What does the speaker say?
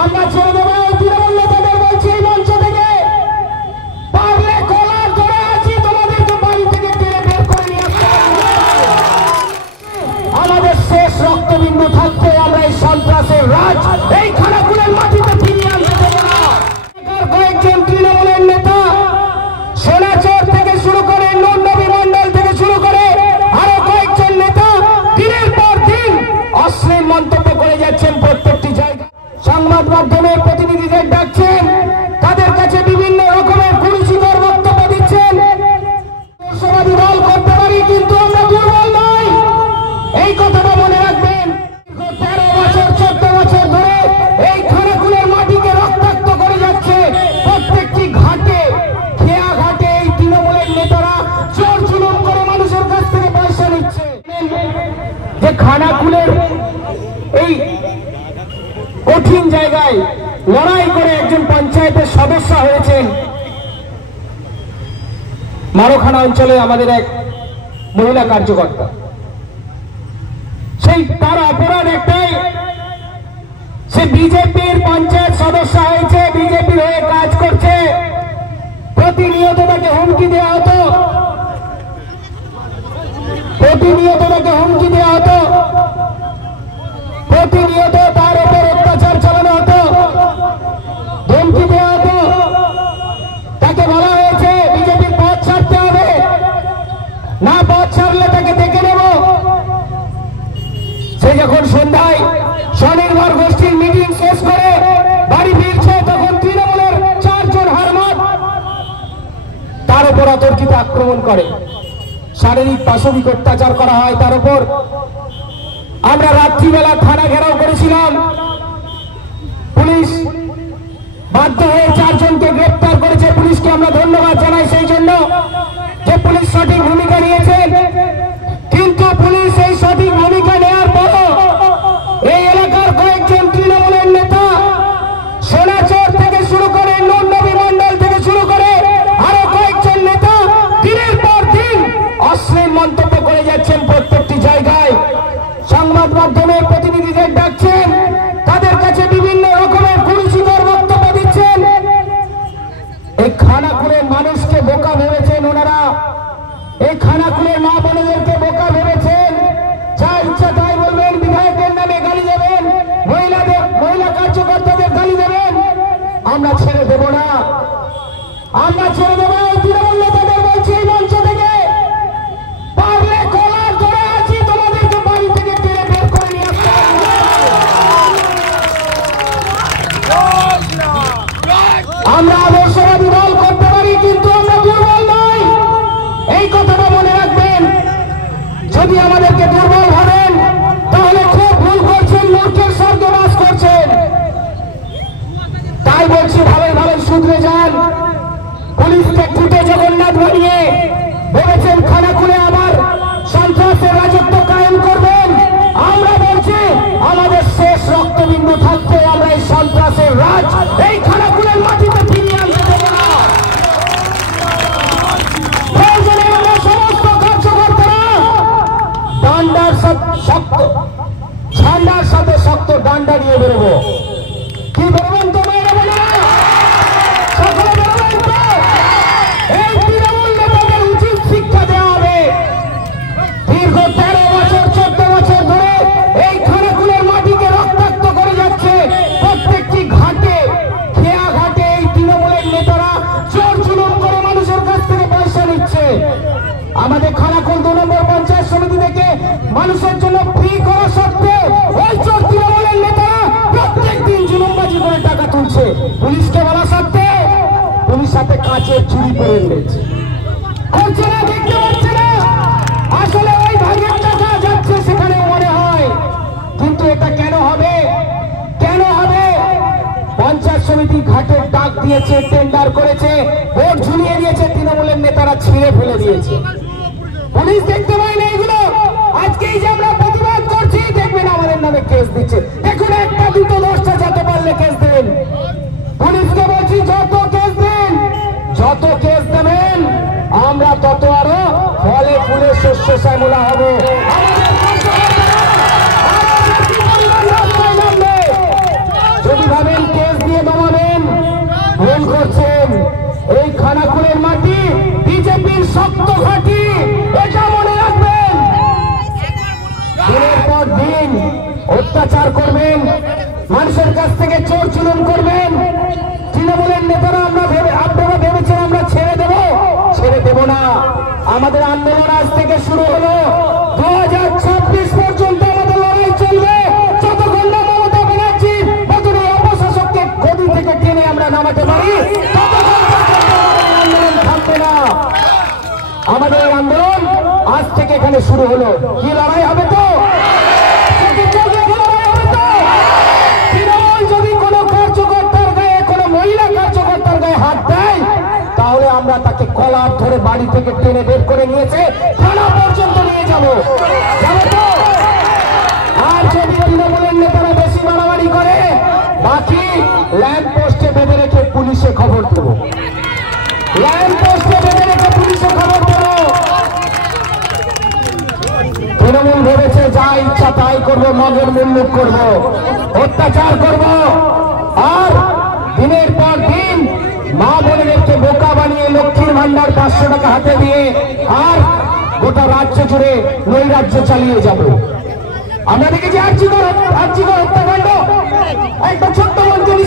আমরা ছেড়ে দেবো তৃণমূল নেতাদের বলছি এই মঞ্চ থেকে, পারলে কলার ধরে আছি তোমাদেরকে বাড়ি থেকে টেনে বের করে নিয়ে আসতে হবে। আমাদের শেষ রক্তবিন্দু থাকতে আমরা এই সন্ত্রাসের রাজ এই খানাকুলের মাটিতে ফিরিয়ে আনতে দেবো না। কয়েকজন তৃণমূলের নেতা সোনাচর থেকে শুরু করে নন্দী মন্ডল থেকে শুরু করে আরো কয়েকজন নেতা দিনের পর দিন অশ্লীল মন্তব্য করে যাচ্ছেন প্রত্যেকটি জায়গায়। সংবাদ মাধ্যমের প্রতিনিধিদের ডাকছেন, তাদের কাছে বিভিন্ন রকমের কুরুচিকর বক্তব্য দিচ্ছেন। সমাজী দল করতে পারি কিন্তু আমরা দুর্বল নই, এই কথাটা মনে রাখবেন। 13 বছর 14 বছর ধরে এই খানাকুলের মাটিকে রক্তাক্ত করে যাচ্ছে। প্রত্যেকটি ঘাটে খেয়া ঘাটে এই তৃণমূলের নেতারা চোর জুলুম করে মানুষের কাছ থেকে পয়সা নিচ্ছে। যে খানাকুলের এই কঠিন জায়গায় লড়াই করে একজন পঞ্চায়েতের সদস্য হয়েছেন। মারোখানা অঞ্চলে আমাদের এক মহিলা কার্যকর্তা, সেই তার অপরাধ একটাই, সে বিজেপির পঞ্চায়েত সদস্য হয়েছে, বিজেপির হয়ে কাজ করছে। প্রতিনিয়ত তাকে হুমকি দেওয়া হতো, প্রতিনিয়ত তাকে হুমকি দেওয়া হতো, প্রতিনিয়ত তার উপর অত্যাচার চালানো হতো, ধমকি দেওয়া হতো। তাকে বলা হয়েছে বিজেপির পথ ছাড়তে হবে, না পথ ছাড়লে তাকে দেখে নেব। সে যখন সন্ধ্যায় স্বনির্ভর গোষ্ঠীর মিটিং শেষ করে বাড়ি ফিরছে, তখন তৃণমূলের 4 জন হারমাত তার উপর অতর্কিত আক্রমণ করে, শারীরিক পাশবিক অত্যাচার করা হয় তার উপর। আমরা রাত্রিবেলা থানা ঘেরাও করেছিলাম, পুলিশ বাধ্য হয়ে 4 জনকে গ্রেপ্তার করেছে। পুলিশকে আমরা ধন্যবাদ জানাই সেই জন্য যে পুলিশ সঠিক ভূমিকা নিয়েছেন। কিন্তু পুলিশ এই সঠিক ভূমিকা নেওয়ার পরও এই এলাকার কয়েকজন তৃণমূলের নেতা সোনাচর থেকে শুরু করে নন্দী মন্ডল থেকে শুরু করে আরো কয়েকজন নেতা দিনের পর দিন অশ্লীল মন্তব্য করে যাচ্ছেন প্রত্যেকটি জায়গায়। সংবাদ মাধ্যমের প্রতিনিধিদের ডাকছেন, তাদের কাছে বিভিন্ন রকমের কুরুচিকর বক্তব্য দিচ্ছেন। এই খানাকুলের মানুষকে বোকা ভেবেছেন ওনারা, এই খানাকুলের মা বোনেদেরকে বোকা ভেবেছেন। যা ইচ্ছা তাই বলবেন, বিধায়কের নামে গালি দেবেন, মহিলা কার্যকর্তাদের গালি দেবেন। আমরা ছেড়ে দেব না, আমরা ছেড়ে দেব না। তৃণমূল নেতাদের বলছি এই মঞ্চ থেকে, পারলে কলার ধরে আছি তোমাদেরকে বাড়ি থেকে টেনে বের করে নিয়ে আসতে হবে। আমরা আদর্শবাদী দল করতে পারি কিন্তু আমরা দুর্বল নই, এই কথাটা মনে রাখবেন। যদি আমাদেরকে দুর্বল ভাবেন তাহলে খুব ভুল করছেন, মূর্খের স্বর্গে বাস করছেন। তাই বলছি ভালো ভালো শুধরে যান। পুলিশকে ছুটে জগন্নাথ বানিয়ে ভেবেছেন খানাকুলে আবার সন্ত্রাসের রাজত্ব কায়েম করবেন। আমরা বলছি আমাদের শেষ রক্তবিন্দু থাকতে আমরা এই সন্ত্রাসের রাজ এই খানাকুলের মাটিতে ফিরিয়ে আনতে দেব না। প্রয়োজনে আমরা সমস্ত কার্যকর্তারা ডান্ডার শক্ত ঝান্ডার সাথে শক্ত ডান্ডা নিয়ে বেরোবো। কি বেরোবেন তো মেয়েরা বোনেরা? সকলে বেরোবেন তো? এই তৃণমূল নেতাদের উচিত শিক্ষা দেওয়া হবে। দীর্ঘ 13 বছর 14 বছর ধরে এই খানাকুলের মাটিকে রক্তাক্ত করে যাচ্ছে। প্রত্যেকটি ঘাটে খেয়া ঘাটে এই তৃণমূলের নেতারা চোর জুলুম করে মানুষের কাছ থেকে পয়সা নিচ্ছে। আমাদের খানাকুল 2 নম্বর পঞ্চায়েত সমিতি থেকে মানুষের জন্য ফ্রি করা সত্ত্বেও ওই চোর তৃণমূলের নেতারা প্রত্যেক দিন জুলুমবাজি করে টাকা তুলছে। পুলিশকে বলা সত্ত্বেও পুলিশ সাথে কাঁচের চুরি করে নিয়েছে, করছে না, দেখতে পাচ্ছে না। আসলে ওই ভাগের টাকা যাচ্ছে সেখানে মনে হয়, কিন্তু এটা কেন হবে? কেন হবে? পঞ্চায়েত সমিতি ঘাটের ডাক দিয়েছে, টেন্ডার করেছে, ভোট ঝুলিয়ে দিয়েছে, তৃণমূলের নেতারা ছিঁড়ে ফেলে দিয়েছে। পুলিশ দেখতে পায় না এগুলো। আজকেই যে আমরা প্রতিবাদ করছি, দেখবেন আমাদের নামে কেস দিচ্ছে। দেখুন, 1টা 2টো 10টা যত পারলে কেস দেবেন। পুলিশকে বলছি যত কেস দেন, যত কেস দেবেন আমরা তত আরো ফলে ফুলে শস্য শ্যামলা হবো। যদি ভাবেন রক্ত ঘাঁটি, এটা মনে রাখবেন। দিনের পর দিন অত্যাচার করবেন, মানুষের কাছ থেকে চোর চুরন করবেন। তৃণমূলের নেতারা আপনারা ভেবেছেন আমরা ছেড়ে দেব? ছেড়ে দেব না। আমাদের আন্দোলন আজ থেকে শুরু হলো, 2026 পর্যন্ত আমাদের লড়াই চলবে। যতক্ষণ না মমতা ব্যানার্জি মতন এই অপশাসককে গদি থেকে টেনে আমরা নামাতে পারি, ততক্ষণ পর্যন্ত আমাদের আন্দোলন থামবে না। আমাদের এই আন্দোলন আজ থেকে এখানে শুরু হলো। কি লড়াই হবে তো? তৃণমূল যদি কোনো কার্যকর্তার গায়ে, কোনো মহিলা কার্যকর্তার গায়ে হাত দেয়, তাহলে আমরা তাকে কলার ধরে বাড়ি থেকে টেনে বের করে নিয়েছে থানা পর্যন্ত নিয়ে যাবো তো। আর যদি তৃণমূলের নেতারা বেশি মারামারি করে, বাকি ল্যাম্প পোস্টে বেঁধে রেখে পুলিশে খবর দেবো। ল্যাম্প পোস্টে বেঁধে রেখে পুলিশে খবর দেবো। তৃণমূল ভেবেছে যা ইচ্ছা তাই করবো, মগের মুল্লুক করবো, অত্যাচার করব, আর দিনের পর দিন মা বোনেদেরকে বোকা বানিয়ে লক্ষ্মীর ভান্ডার 500 টাকা হাতে দিয়ে আর গোটা রাজ্য জুড়ে নৈরাজ্য চালিয়ে যাব। আমরা দেখেছি আর্জিকর হত্যাকাণ্ড, একটা ছোট্ট মন্ত্রী